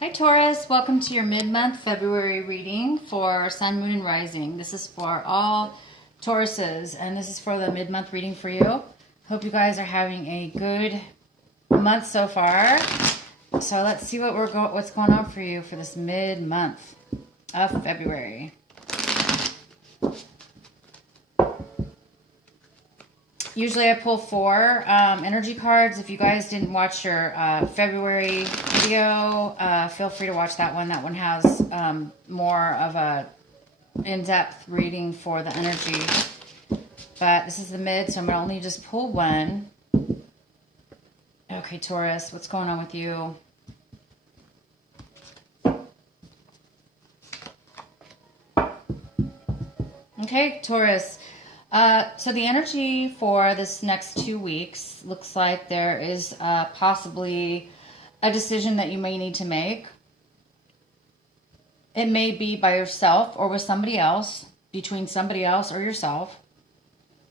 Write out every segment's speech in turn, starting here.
Hi Taurus, welcome to your mid-month February reading for Sun, Moon, and Rising. This is for all Tauruses, and this is for the mid-month reading for you. Hope you guys are having a good month so far. So let's see what's going on for you for this mid-month of February. Usually I pull 4 energy cards. If you guys didn't watch your February video, feel free to watch that one. That one has more of a in-depth reading for the energy. But this is the mid, so I'm going to only just pull one. Okay, Taurus, what's going on with you? Okay, Taurus. So the energy for this next 2 weeks looks like there is possibly a decision that you may need to make. It may be by yourself or with somebody else, between somebody else or yourself.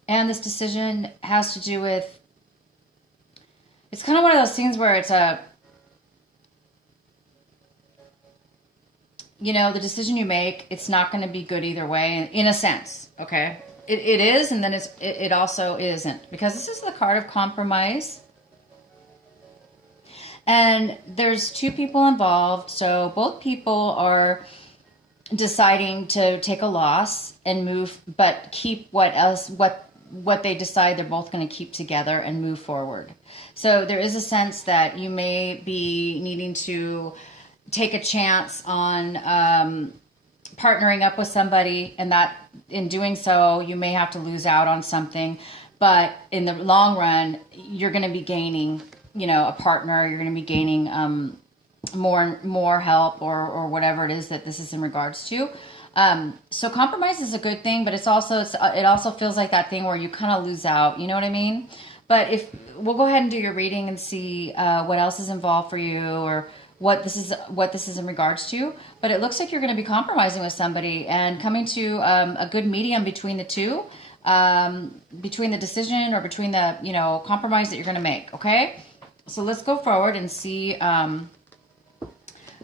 And this decision has to do with, it's kind of one of those things where it's the decision you make, it's not going to be good either way, in a sense, okay? It is, and then it also isn't, because this is the card of compromise. And there's 2 people involved, so both people are deciding to take a loss and move, but keep what they decide they're both going to keep together and move forward. So there is a sense that you may be needing to take a chance on partnering up with somebody, and that in doing so, you may have to lose out on something. But in the long run, you're going to be gaining, a partner. You're going to be gaining more help or whatever it is that this is in regards to. So compromise is a good thing, but it also feels like that thing where you kind of lose out. You know what I mean? But if we'll go ahead and do your reading and see what else is involved for you, or what this is in regards to. But it looks like you're going to be compromising with somebody and coming to a good medium between the two, between the decision or between the compromise that you're going to make. Okay, so let's go forward and see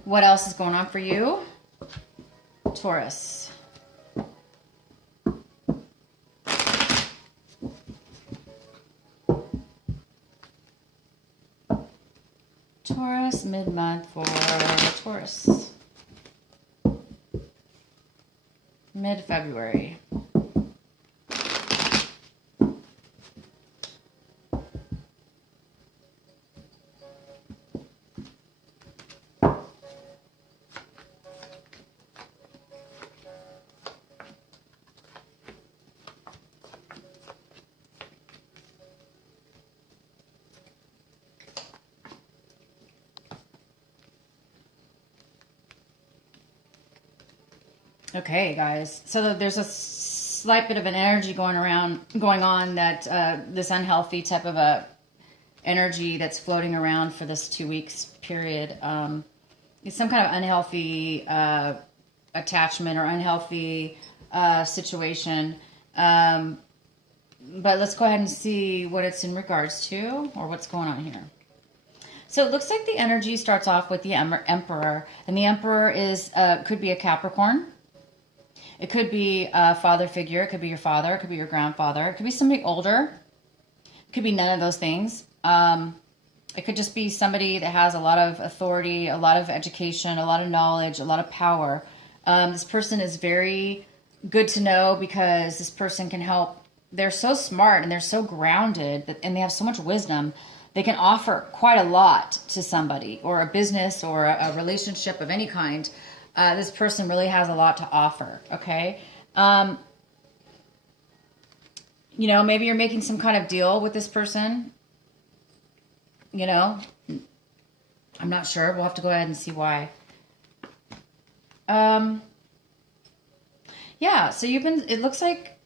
what else is going on for you, Taurus. Taurus, mid-month for Taurus. Mid-February. Okay, guys. So there's a slight bit of an energy going on that this unhealthy type of a energy that's floating around for this 2 weeks period. It's some kind of unhealthy attachment or unhealthy situation. But let's go ahead and see what it's in regards to, or what's going on here. So it looks like the energy starts off with the Emperor, and the Emperor could be a Capricorn. It could be a father figure. It could be your father. It could be your grandfather. It could be somebody older. It could be none of those things. It could just be somebody that has a lot of authority, a lot of education, a lot of knowledge, a lot of power. This person is very good to know because this person can help. They're so smart and they're so grounded and they have so much wisdom. They can offer quite a lot to somebody, or a business, or a relationship of any kind. This person really has a lot to offer, okay? Maybe you're making some kind of deal with this person. I'm not sure. We'll have to go ahead and see why. Yeah, so it looks like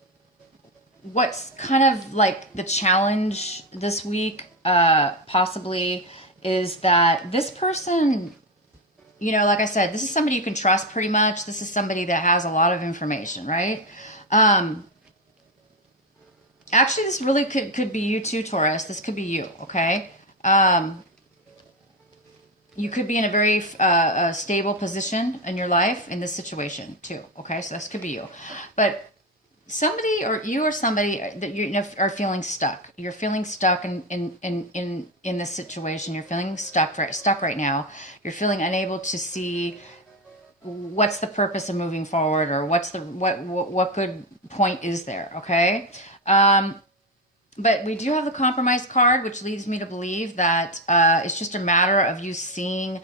what's kind of like the challenge this week, possibly, is that this person, like I said, this is somebody you can trust pretty much. This is somebody that has a lot of information, right? Actually, this really could be you too, Taurus. This could be you, okay? you could be in a very stable position in your life in this situation too. Okay, so this could be you, but somebody or you or somebody that are feeling stuck. You're feeling stuck in this situation. You're feeling stuck right now. You're feeling unable to see what's the purpose of moving forward, or what good point is there. Okay. But we do have the compromise card, which leads me to believe that it's just a matter of you seeing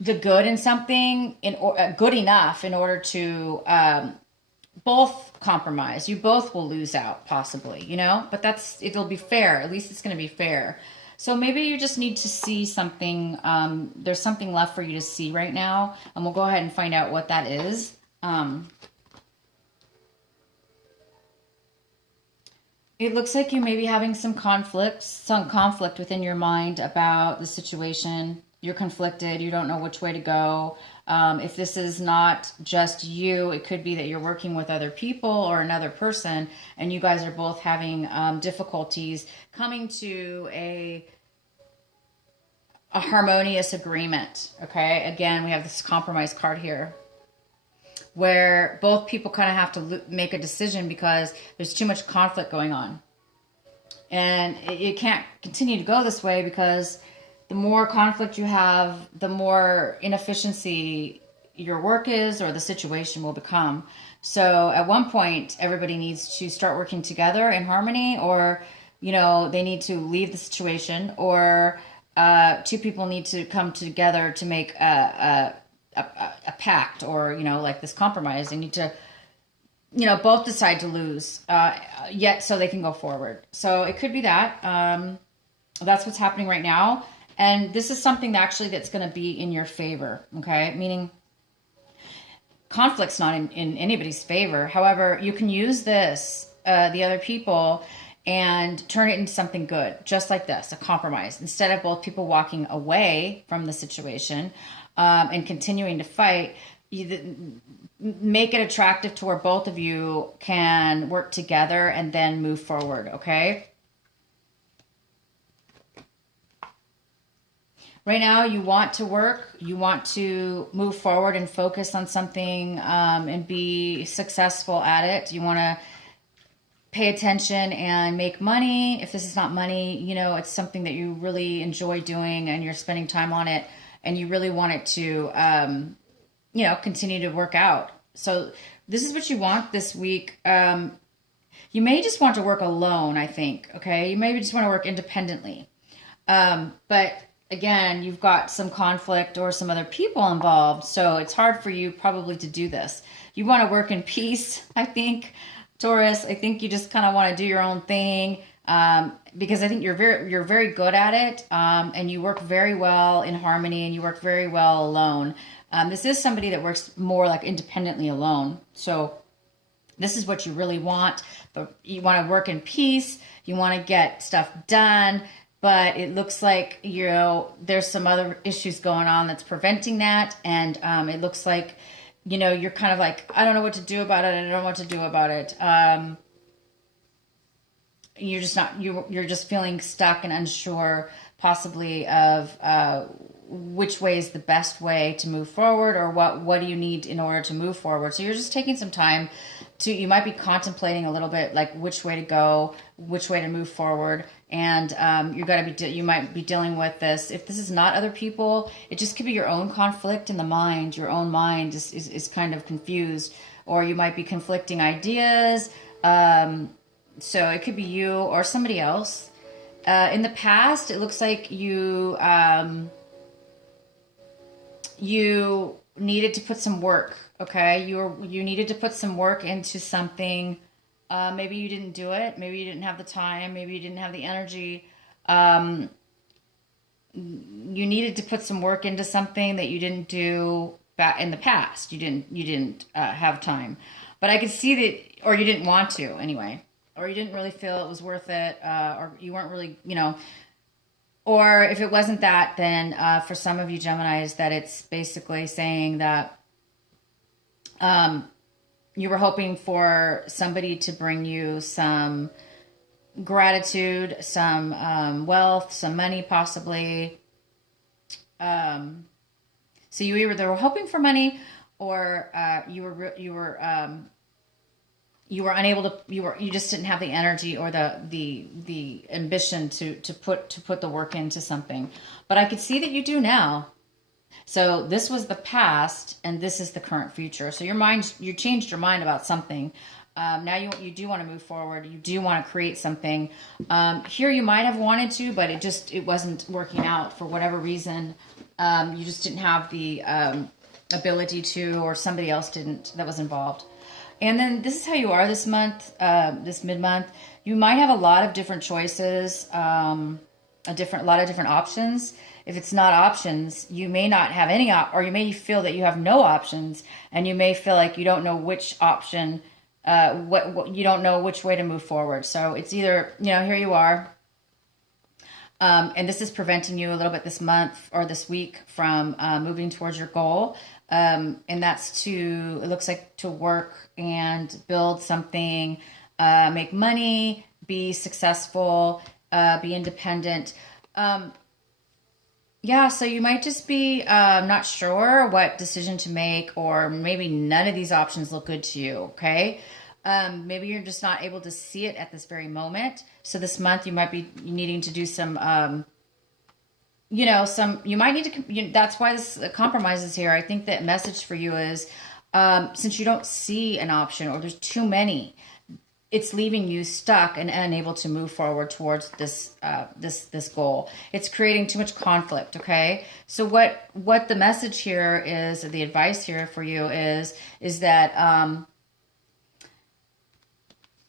the good in something, good enough in order to both compromise. You both will lose out, possibly, but it'll be fair. At least it's going to be fair. So maybe you just need to see something. There's something left for you to see right now, and we'll go ahead and find out what that is. It looks like you may be having some conflict within your mind about the situation. You're conflicted. You don't know which way to go. If this is not just you, it could be that you're working with other people or another person, and you guys are both having difficulties coming to a harmonious agreement. Okay. Again, we have this compromise card here, where both people kind of have to make a decision because there's too much conflict going on. And it can't continue to go this way, because the more conflict you have, the more inefficiency your work is, or the situation will become. So at one point, everybody needs to start working together in harmony, or, they need to leave the situation, or two people need to come together to make a pact, or like this compromise. They need to both decide to lose yet so they can go forward. So it could be that that's what's happening right now, and this is something that's going to be in your favor. Okay, meaning conflict's not in anybody's favor. However, you can use this the other people and turn it into something good, just like this, a compromise. Instead of both people walking away from the situation and continuing to fight, you make it attractive to where both of you can work together and then move forward. Okay. Right now, you want to work, you want to move forward and focus on something and be successful at it. You want to pay attention and make money. If this is not money, it's something that you really enjoy doing and you're spending time on it, and you really want it to, continue to work out. So this is what you want this week. You may just want to work alone, I think. Okay. You maybe just want to work independently. But again, you've got some conflict or some other people involved. So it's hard for you probably to do this. You want to work in peace, I think, Taurus. I think you just kind of want to do your own thing. Because I think you're very good at it, and you work very well in harmony, and you work very well alone. This is somebody that works more like independently alone. So this is what you really want, but you want to work in peace. You want to get stuff done, but it looks like, there's some other issues going on that's preventing that. And it looks like, you're kind of like, I don't know what to do about it. I don't know what to do about it. You're just feeling stuck and unsure, possibly, of which way is the best way to move forward, or what do you need in order to move forward. So you're just taking some time you might be contemplating a little bit, like which way to go, which way to move forward. And you might be dealing with this. If this is not other people, it just could be your own conflict in the mind. Your own mind is kind of confused, or you might be conflicting ideas. So it could be you or somebody else. In the past, it looks like you needed to put some work. Okay, you needed to put some work into something. Maybe you didn't do it. Maybe you didn't have the time. Maybe you didn't have the energy. You needed to put some work into something that you didn't do back in the past. You didn't have time. But I could see that, or you didn't want to anyway. Or you didn't really feel it was worth it, or you weren't really, or if it wasn't that, then for some of you Geminis, that it's basically saying that you were hoping for somebody to bring you some gratitude, some wealth, some money possibly, So you either were hoping for money, or you were unable to, you just didn't have the energy or the ambition to put the work into something. But I could see that you do now. So this was the past, and this is the current future. So you changed your mind about something. Now you do want to move forward. You do want to create something. Here you might have wanted to, but it wasn't working out for whatever reason. You just didn't have the ability to, or somebody else didn't that was involved. And then this is how you are this month, this mid-month. You might have a lot of different choices, a lot of different options. If it's not options, you may not have any or you may feel that you have no options, and you may feel like you don't know which option, you don't know which way to move forward. So it's either, here you are, and this is preventing you a little bit this month or this week from moving towards your goal. And that's it looks like to work and build something, make money, be successful, be independent. So you might just be not sure what decision to make, or maybe none of these options look good to you, okay? Maybe you're just not able to see it at this very moment. So this month you might be needing to do some... you might need to, that's why this compromise is here. I think that message for you is, since you don't see an option, or there's too many, it's leaving you stuck and unable to move forward towards this goal. It's creating too much conflict. Okay. So what the message here is, the advice here for you is that,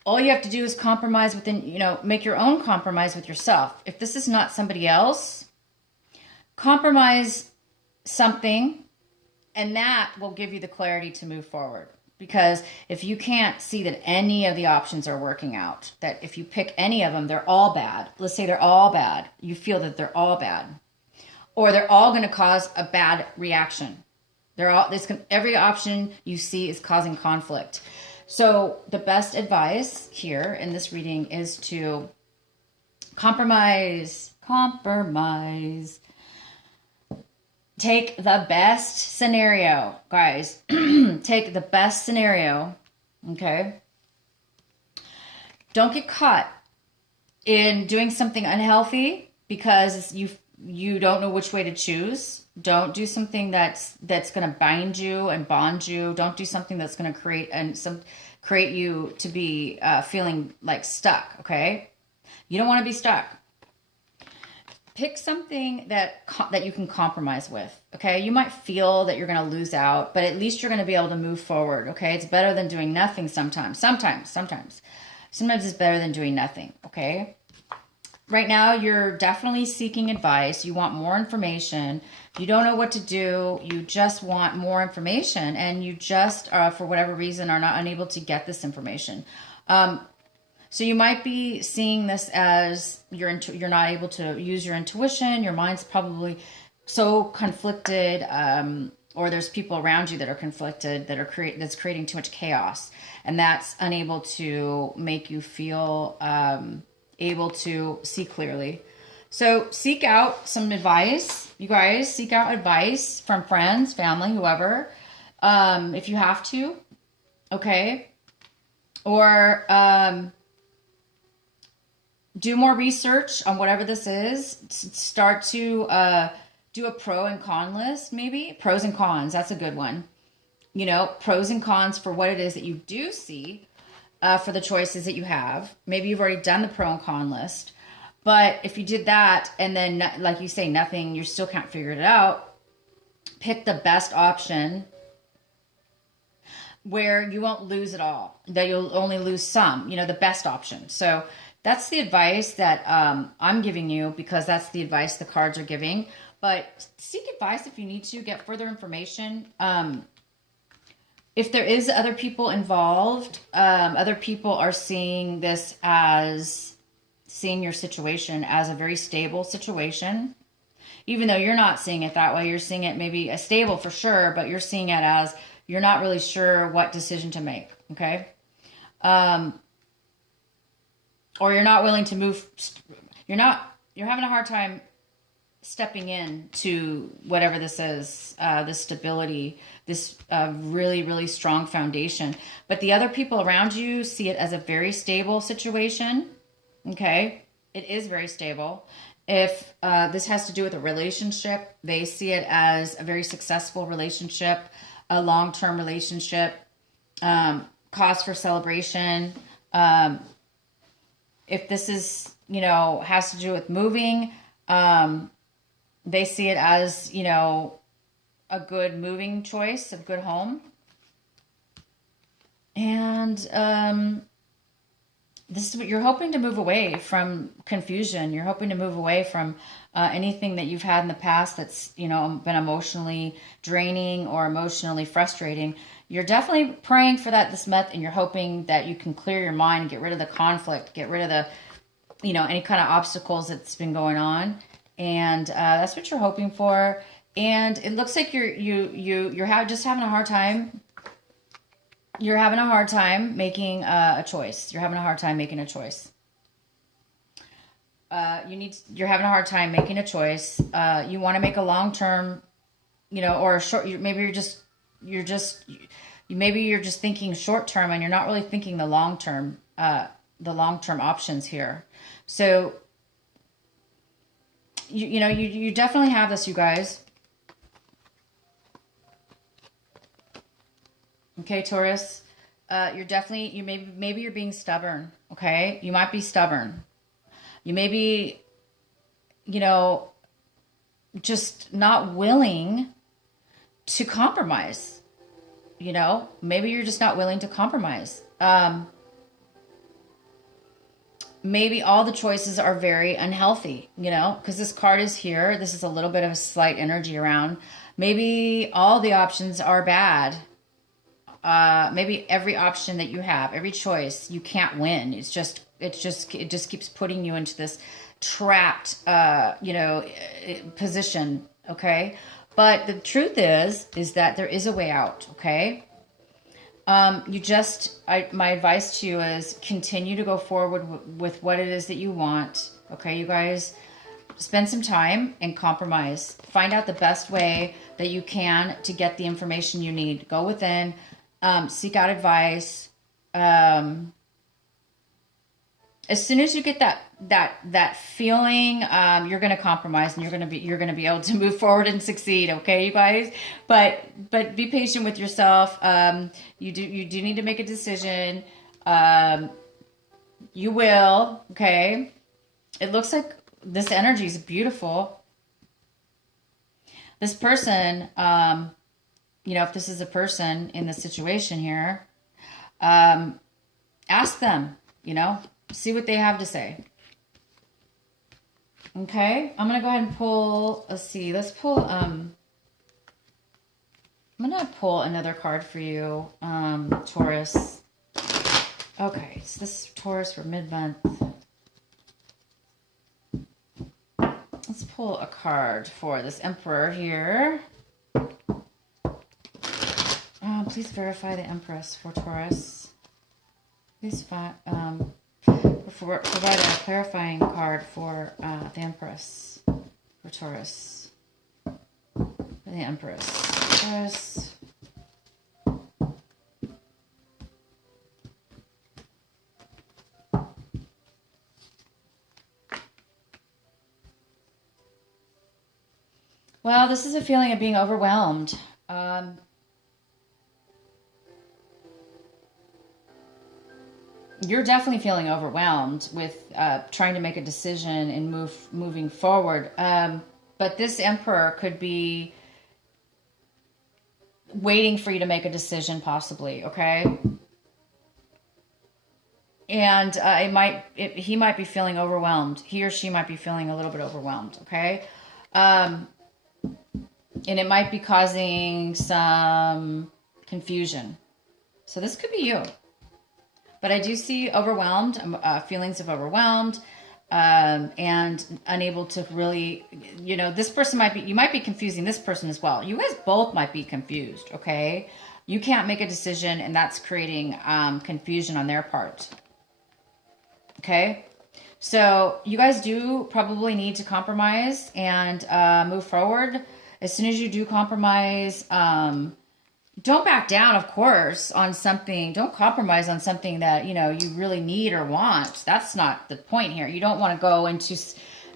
all you have to do is compromise within, make your own compromise with yourself. If this is not somebody else, compromise something, and that will give you the clarity to move forward. Because if you can't see that any of the options are working out, that if you pick any of them, they're all bad. Let's say they're all bad. You feel that they're all bad, or they're all going to cause a bad reaction. Every option you see is causing conflict. So the best advice here in this reading is to compromise. Take the best scenario, guys. Take the best scenario, okay? Don't get caught in doing something unhealthy because you don't know which way to choose. Don't do something that's going to bind you and bond you. Don't do something that's going to create you to be feeling like stuck, okay? You don't want to be stuck. Pick something that you can compromise with, okay? You might feel that you're going to lose out, but at least you're going to be able to move forward, okay? It's better than doing nothing sometimes. Sometimes it's better than doing nothing, okay? Right now, you're definitely seeking advice. You want more information. You don't know what to do. You just want more information, and you just, for whatever reason, are not unable to get this information. So you might be seeing this as you're not able to use your intuition. Your mind's probably so conflicted, or there's people around you that are conflicted, that's creating too much chaos, and that's unable to make you feel able to see clearly. So seek out some advice, you guys. Seek out advice from friends, family, whoever, if you have to, okay? Or do more research on whatever this is. Start to do a pro and con list, maybe. Pros and cons, that's a good one. Pros and cons for what it is that you do see, for the choices that you have. Maybe you've already done the pro and con list. But if you did that and then, like you say, nothing, you still can't figure it out, pick the best option where you won't lose it all, that you'll only lose some, the best option. So that's the advice that I'm giving you, because that's the advice the cards are giving. But seek advice if you need to, get further information. If there is other people involved, other people are seeing your situation as a very stable situation. Even though you're not seeing it that way, you're seeing it maybe a stable for sure, but you're seeing it as you're not really sure what decision to make, okay? Or you're not willing to move. You're having a hard time stepping in to whatever this is, this stability, this really, really strong foundation. But the other people around you see it as a very stable situation. Okay. It is very stable. If this has to do with a relationship, they see it as a very successful relationship, a long-term relationship, cause for celebration. If this is, has to do with moving, they see it as, a good moving choice, a good home. And this is what you're hoping to move away from: confusion. You're hoping to move away from anything that you've had in the past that's, been emotionally draining or emotionally frustrating. You're definitely praying for that this month, and you're hoping that you can clear your mind, get rid of the conflict, get rid of the, any kind of obstacles that's been going on. And that's what you're hoping for. And it looks like you're just having a hard time. You're having a hard time making a choice. You're having a hard time making a choice. You're having a hard time making a choice. You want to make a long-term, or a short. Maybe you're just thinking short-term, and you're not really thinking the long-term options here. So, you definitely have this, you guys. Okay, Taurus, maybe you're being stubborn. Okay. You might be stubborn. You may be, just not willing to compromise. Maybe you're just not willing to compromise. Maybe all the choices are very unhealthy, because this card is here. This is a little bit of a slight energy around. Maybe all the options are bad. Maybe every option that you have, every choice, you can't win. It just keeps putting you into this trapped, position. Okay. But the truth is that there is a way out. Okay. My advice to you is continue to go forward with what it is that you want. Okay. You guys, spend some time and compromise. Find out the best way that you can to get the information you need. Go within. Seek out advice. As soon as you get that feeling, you're going to compromise, and you're going to be able to move forward and succeed. Okay, you guys, but be patient with yourself. You do need to make a decision. You will. Okay. It looks like this energy is beautiful. This person, if this is a person in the situation here, ask them, see what they have to say. Okay. I'm going to go ahead and pull, let's pull, I'm going to pull another card for you, Taurus. Okay. So this is Taurus for mid-month. Let's pull a card for this Emperor here. Please verify the Empress for Taurus. Please provide a clarifying card for the Empress for Taurus. For the Empress. Taurus. Well, this is a feeling of being overwhelmed. You're definitely feeling overwhelmed with trying to make a decision and moving forward. But this Emperor could be waiting for you to make a decision, possibly. Okay. And he might be feeling overwhelmed. He or she might be feeling a little bit overwhelmed. Okay. And it might be causing some confusion. So this could be you. But I do see overwhelmed, feelings of overwhelmed, and unable to really, this person you might be confusing this person as well. You guys both might be confused, okay? You can't make a decision, and that's creating confusion on their part. Okay? So you guys do probably need to compromise and move forward. As soon as you do compromise, don't back down, of course, on something. Don't compromise on something that, you know, you really need or want. That's not the point here. You don't want to go into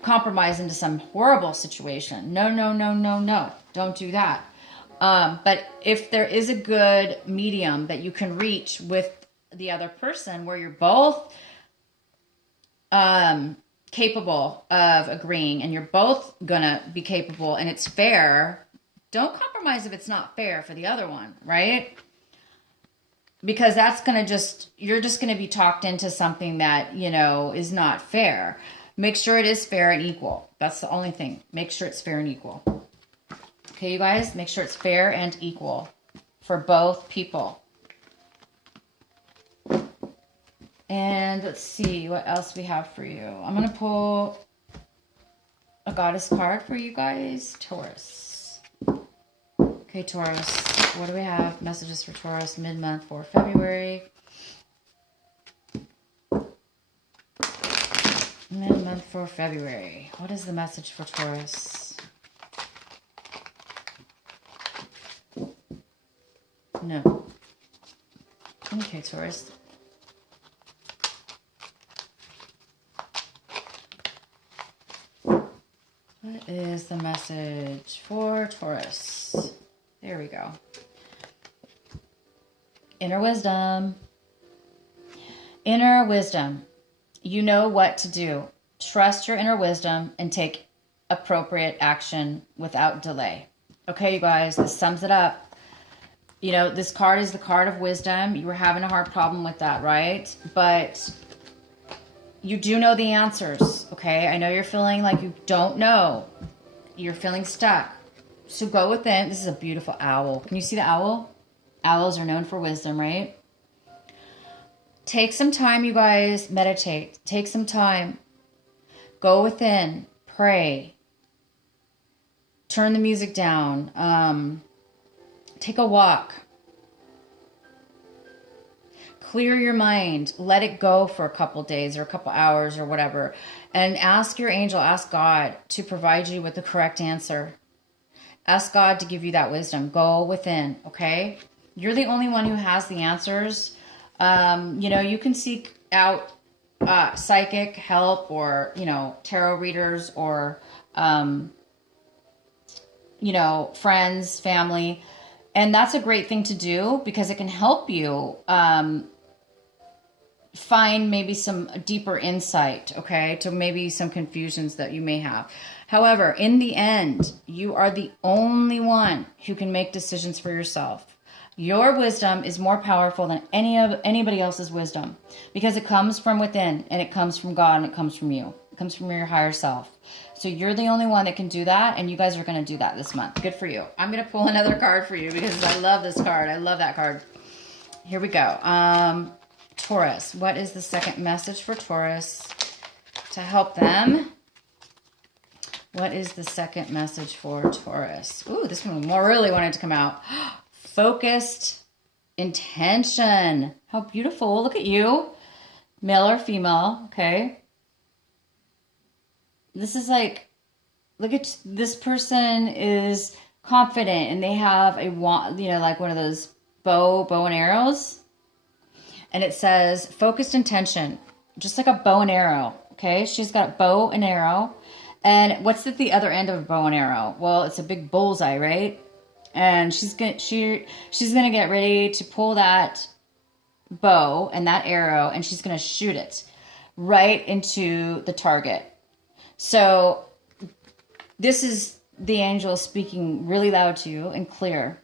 compromise into some horrible situation. No, no, no, no, no. Don't do that. But if there is a good medium that you can reach with the other person where you're both capable of agreeing and you're both gonna be capable and it's fair, don't compromise if it's not fair for the other one, right? Because that's gonna you're just gonna be talked into something that, you know, is not fair. Make sure it is fair and equal. That's the only thing. Make sure it's fair and equal. Okay, you guys, make sure it's fair and equal for both people. And let's see what else we have for you. I'm going to pull a goddess card for you guys. Taurus. Okay, Taurus. What do we have? Messages for Taurus mid-month for February. Mid-month for February. What is the message for Taurus? No. Okay, Taurus. What is the message for Taurus? There we go. Inner wisdom. Inner wisdom. You know what to do. Trust your inner wisdom and take appropriate action without delay. Okay, you guys, this sums it up. You know, this card is the card of wisdom. You were having a hard problem with that, right? But you do know the answers, okay? I know you're feeling like you don't know. You're feeling stuck. So go within. This is a beautiful owl. Can you see the owl? Owls are known for wisdom, right? Take some time, you guys. Meditate. Take some time. Go within. Pray. Turn the music down. Take a walk. Clear your mind. Let it go for a couple days or a couple hours or whatever. And ask your angel, ask God to provide you with the correct answer. Ask God to give you that wisdom. Go within, okay? You're the only one who has the answers. You know, you can seek out psychic help or, you know, tarot readers or, you know, friends, family. And that's a great thing to do because it can help you find maybe some deeper insight, okay, to maybe some confusions that you may have. However, in the end, you are the only one who can make decisions for yourself. Your wisdom is more powerful than anybody else's wisdom because it comes from within and it comes from God and it comes from you. It comes from your higher self. So you're the only one that can do that, and you guys are going to do that this month. Good for you. I'm going to pull another card for you because I love this card. I love that card. Here we go. Taurus. What is the second message for Taurus to help them? What is the second message for Taurus? Ooh, this one really wanted to come out. Focused intention. How beautiful. Look at you. Male or female. Okay. This is like, look at this person is confident and they have a, you know, like one of those bow and arrows. And it says focused intention, just like a bow and arrow. Okay. She's got a bow and arrow. And what's at the other end of a bow and arrow? Well, it's a big bullseye, right? And she's gonna get ready to pull that bow and that arrow, and she's gonna shoot it right into the target. So this is the angel speaking really loud to you and clear.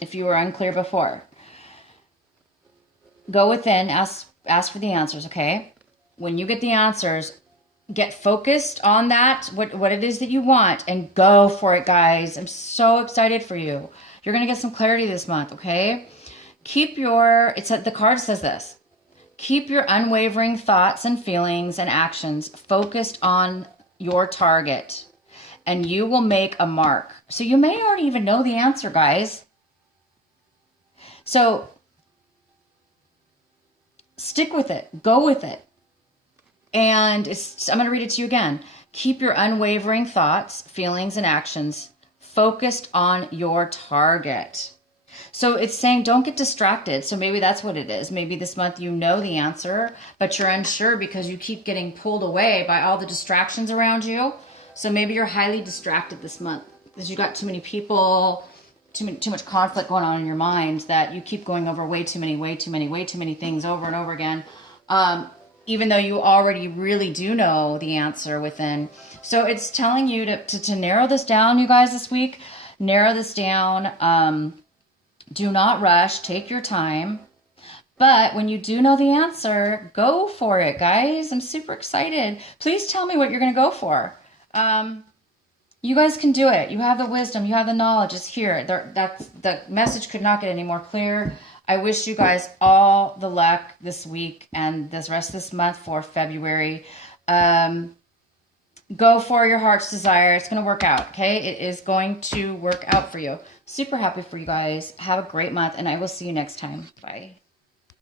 If you were unclear before, go within, ask for the answers. Okay, when you get the answers, get focused on that, what it is that you want, and go for it, guys. I'm so excited for you. You're going to get some clarity this month, okay? Keep the card says this. Keep your unwavering thoughts and feelings and actions focused on your target, and you will make a mark. So you may already even know the answer, guys. So stick with it. Go with it. And I'm going to read it to you again. Keep your unwavering thoughts, feelings, and actions focused on your target. So it's saying don't get distracted. So maybe that's what it is. Maybe this month you know the answer, but you're unsure because you keep getting pulled away by all the distractions around you. So maybe you're highly distracted this month because you got too many people, too much conflict going on in your mind that you keep going over way too many things over and over again. Even though you already really do know the answer within. So it's telling you to narrow this down, you guys, this week. Narrow this down. Do not rush. Take your time. But when you do know the answer, go for it, guys. I'm super excited. Please tell me what you're going to go for. You guys can do it. You have the wisdom. You have the knowledge. It's here. The message could not get any more clear. I wish you guys all the luck this week and this rest of this month for February. Go for your heart's desire. It's going to work out, okay? It is going to work out for you. Super happy for you guys. Have a great month, and I will see you next time. Bye.